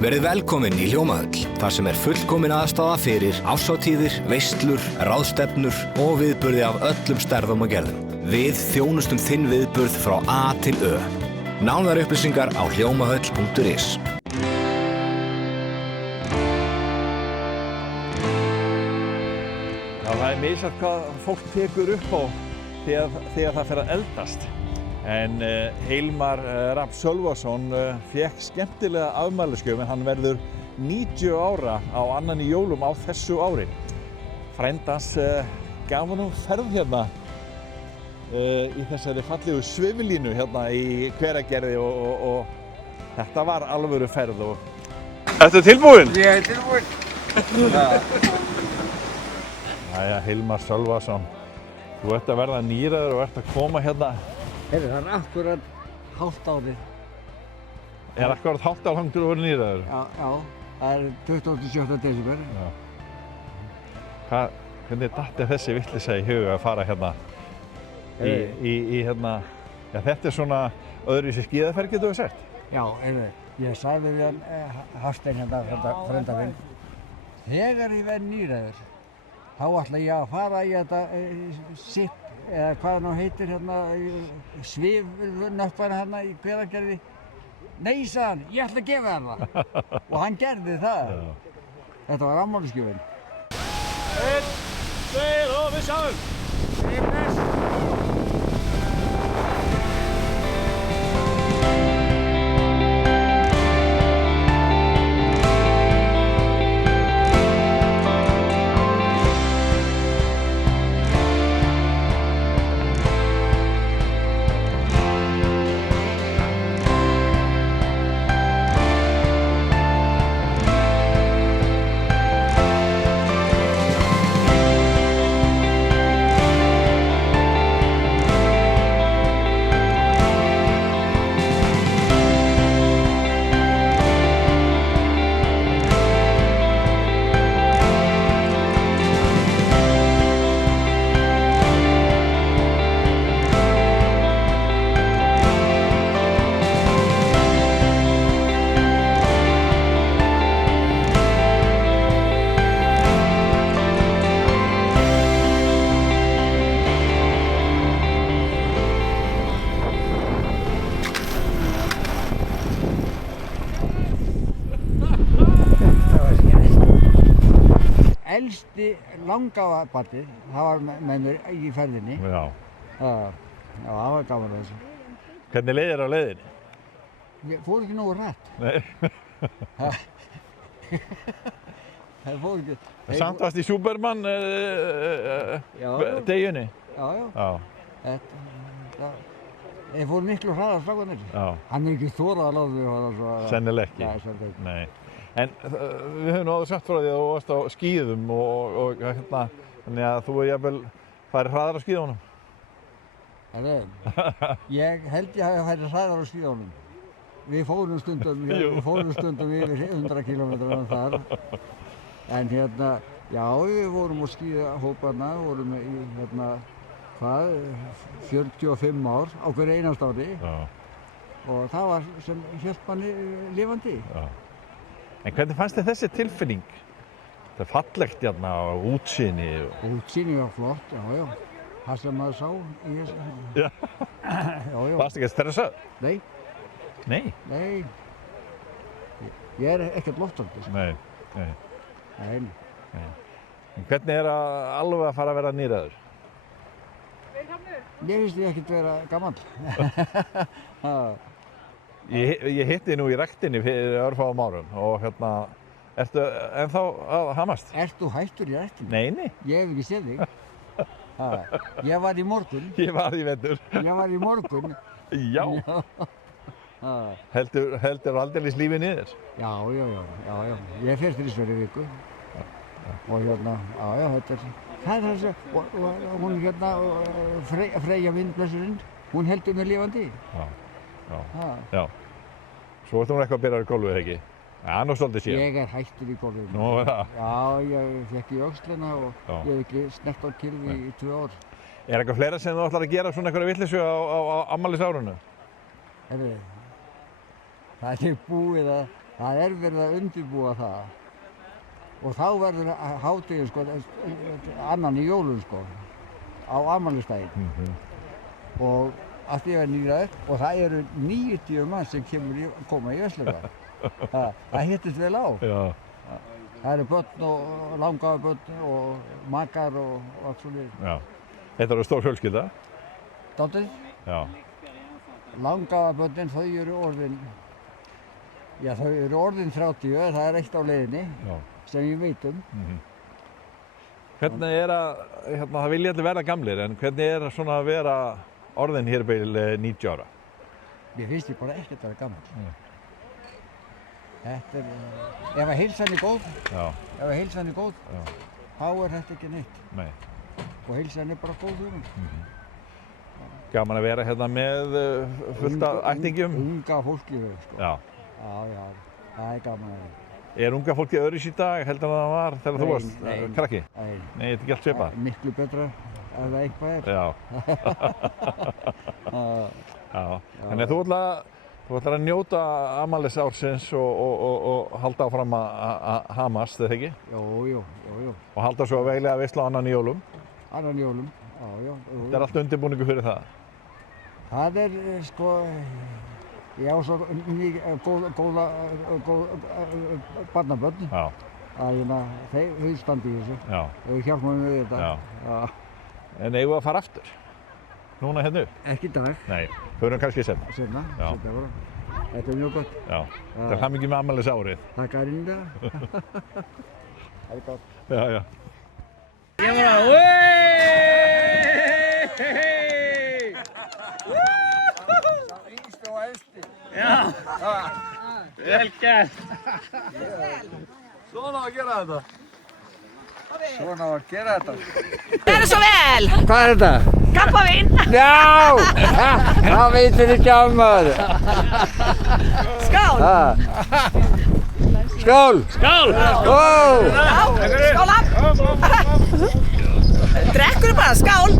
Verið velkomin í Hljómahöll, þar sem fullkomin aðstaða fyrir árshátíðir, veislur, ráðstefnur og viðburði af öllum stærðum og gerðum. Við þjónustum þinn viðburð frá A til Ö. Nánari upplýsingar á hljómahöll.is. Já, það misjafnt hvað fólk tekur upp á þegar það fer að eldast. En Hilmar Rafn Sölvason fékk skemmtilega afmælisgjöf en hann verður 90 ára á annan í jólum á þessu ári. Frændans gaf honum ferð hérna í þessari fallegu sviflínu hérna í Hveragerði og þetta var alvöru ferð. Ertu tilbúinn? Ég tilbúinn. Jæja, Hilmar Sölvason, þú ert að verða níræður og ert að koma hérna. Heyrðu, það akkurat hálft árið. Akkurat hálft ár hangtur og verið níræður? Já, það 27. desember. Hvernig datt þessi vitleysa í huga að fara hérna í hérna, já þetta svona öðruvísi skíðaferð getur við sagt? Já, heyrðu, ég sagði við hann, Hafstein hérna, frænda minn, þegar ég verð níræður, þá ætla ég að fara í þetta SIP, eða hvað það nú heitir hérna, svifnöppara hérna í Hveragerði. Nei, sagði hann, ég ætla að gefa þér það. Og hann gerði það. Já. Þetta var afmælisgjöfin. 1, 2 og við sjáum! Elsti langabarnið, það var með mér í ferðinni. Já. Já, það var gaman að þessu. Hvernig leið þér á leiðinni? Ég fór ekki nógu hratt. Nei. Það fór ekki. Samt varst í Superman deginni? Já. Ég fór miklu hraðar strákarnir. Já. Hann ekki þorað að láta mig fara svo. Sennilega ekki. Já, sennilega ekki. Nei. En við höfum nú áður sagt frá því að þú varst á skíðum og hérna, þannig að þú jafnvel farið hraðar á skíðunum. Ég held ég hafi farið hraðar á skíðunum. Við fórum stundum yfir 100 km þar. En hérna, já, við vorum á skíðahóparna, vorum í hérna, 45 ár á hverju einast ári. Já. Og það var sem hélt manni lifandi. Já. En hvernig fannst þér þessi tilfinning? Það fallegt hérna á útsýni. Útsýni var flott, já. Það sem maður sá í þessu. Já. Já. Varst ekki að stressað? Nei. Nei? Nei. Ég er ekkert loftandi. Nei. Nei. En hvernig alveg að fara að vera níræður? Mér finnst ég ekkert vera gamall. Ég hitti nú í ræktinni fyrir örfáum árum og hérna, ertu ennþá að hamast? Ertu hættur í ræktinni? Nei. Ég hef ekki séð þig. Ég var í morgun. Ég var í vetur. Ég var í morgun. Já. Heldur aldeilis lífið niður? Já. Ég fer þrisvar í viku. Og hérna, já, þetta er... Það er þessi, og hún hérna, Freyja vindblessurinn, hún heldur mig lifandi. Já. Svo ertu hún eitthvað að byrja í golfið, ekki? Já, nú svolítið síðan. Ég er hættur í golfinu. Nú, það? Já, ég fekk í öxlina og ég hef ekki snert á kylfi í 2 ár. Er eitthvað fleira sem þú ætlar að gera svona einhverja vitleysu á afmælisárinu? Heyrðu, það er búið að Það verið að undirbúa það. Og þá verður hátíðin sko, annan í jólum sko, á afmælisdaginn. Og allt ég nýraður og það eru 90 mann sem koma í Vestlugar. Það hittist vel á. Já. Það eru börn og langafa börn og makar og allt svolítið. Já. Þetta eru stór fjölskylda? Dálítið. Já. Langafa börnin, þau eru orðin, já þau eru orðin 30, það eitt á leiðinni. Já. Sem ég veit Hvernig hérna, það vilja allir verða gamlir, en hvernig svona að vera orðin hér beil 90 ára? Mér finnst ég bara ekkert að vera gammal. Þetta ef að heilsan góð, ef að heilsan góð, þá þetta ekki neitt. Nei. Og heilsan bara góð Gaman að vera hérna með fullt af ættingjum? Unga fólki, sko. Já. Já, það gaman að vera. Unga fólki öðruvísi í dag heldur en það var þegar þú varst krakki? Nei, þetta er ekki allt svipað? Miklu betra ef það eitthvað Já. Já. Þannig að þú ætlar að njóta afmælisársins og halda áfram að hamast, eða ekki? Jú. Og halda svo veglega veislu á annan í jólum? Annan í jólum, já. Þetta er allt undirbúningu fyrir það? Það sko, ég á svo góða barnabörn að þau standi í þessu og hjálpa mér við þetta. Já. En eigum við að fara aftur? Núna hérna upp? Ekki í dag. Nei, förum kannski seinna. Seinna. Þetta mjög gott. Já, það er hamingju með afmælisárið. Takk Arinda. Það er gott. Já. Ég var að Já, vel gert. Svona á að gera þetta. Svona á að gera þetta. Gjörðu svo vel. Hvað er þetta? Kampavín. Já, það veitir ekki af maður. Skál. Skál. Skál. Skál. Skál. Drekkur bara, skál.